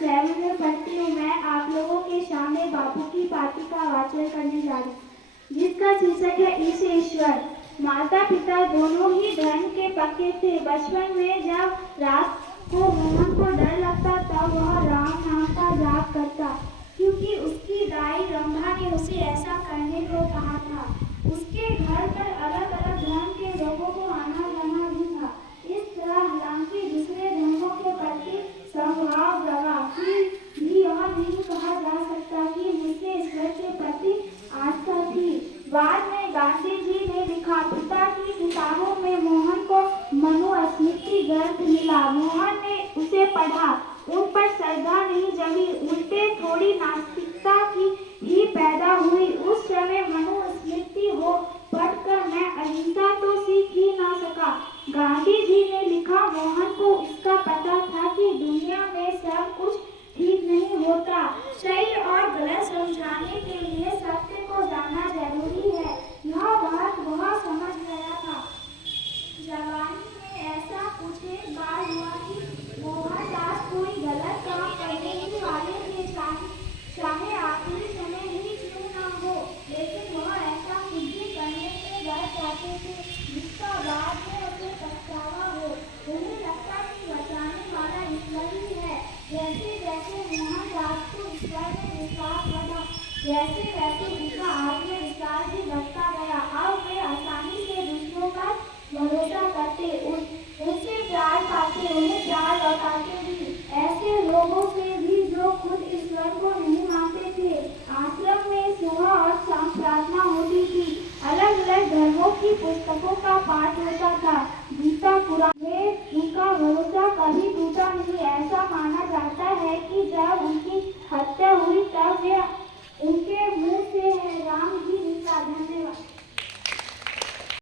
7 में पढ़ती हूँ। मैं आप लोगों के सामने बापू की पाती का वाचन करने जा रही हूँ, जिसका शीर्षक है ईश ईश्वर। माता पिता दोनों ही धर्म के पक्के थे। बचपन में जब रात को मोहन को डर लगता तब वह राम नाम का जाप करता, क्योंकि उसकी दाई रंभा ने उसे ऐसा करने को कहा था। उसके घर पर अलग अलग धर्म के लोगों को आना जाना भी था। इस तरह हालांकि दूसरे धर्मों के प्रति समभाव रहा, फिर भी यह नहीं कहा जा सकता कि मुझे ईश्वर के प्रति आस्था थी। बाद में गांधी जी ने लिखा, पिता की किताबों में मोहन को मनुस्मृति ग्रंथ मिला। मोहन ने उसे पढ़ा, उन पर श्रद्धा नहीं जमी, उल्टे थोड़ी नास्तिकता की ही पैदा हुई। उस समय मनुस्मृति हो पढ़कर मैं अहिंसा तो सीख ही ना सका। गांधी जी ने लिखा, मोहन को इसका पता था कि दुनिया में सब कुछ ठीक नहीं होता। सही और गलत समझाने के लिए सत्य को जानना जरूरी है। यह बात वह समझ गया था। जवानी में ऐसा कुछ एक बार हुआ कि मोहनदास कोई गलत काम करने ही वाले थे, चाहे आखिरी समय ही क्यों ना हो, लेकिन वह ऐसा कुछ भी करने से डर जाते थे जिसका बाद में उसे पछतावा हो। उन्हें लगता कि बचाने वाला ईश्वर ही है। जैसे जैसे मोहनदास को ईश्वर में विश्वास बढ़ा, वैसे वैसे उनका आत्मविश्वास भी बढ़ता गया। अब वे आसानी से दूसरों पर भरोसा करते, उनसे प्यार पाते, उन्हें प्यार लौटाते भी। ऐसे लोगों से भी जो खुद ईश्वर को नहीं मानते थे। आश्रम में सुबह और शाम प्रार्थना होती थी। अलग अलग धर्मों की पुस्तकों का पाठ होता था, गीता पुराण में उनका भरोसा कभी टूटा नहीं। ऐसा माना जाता है कि जब उनकी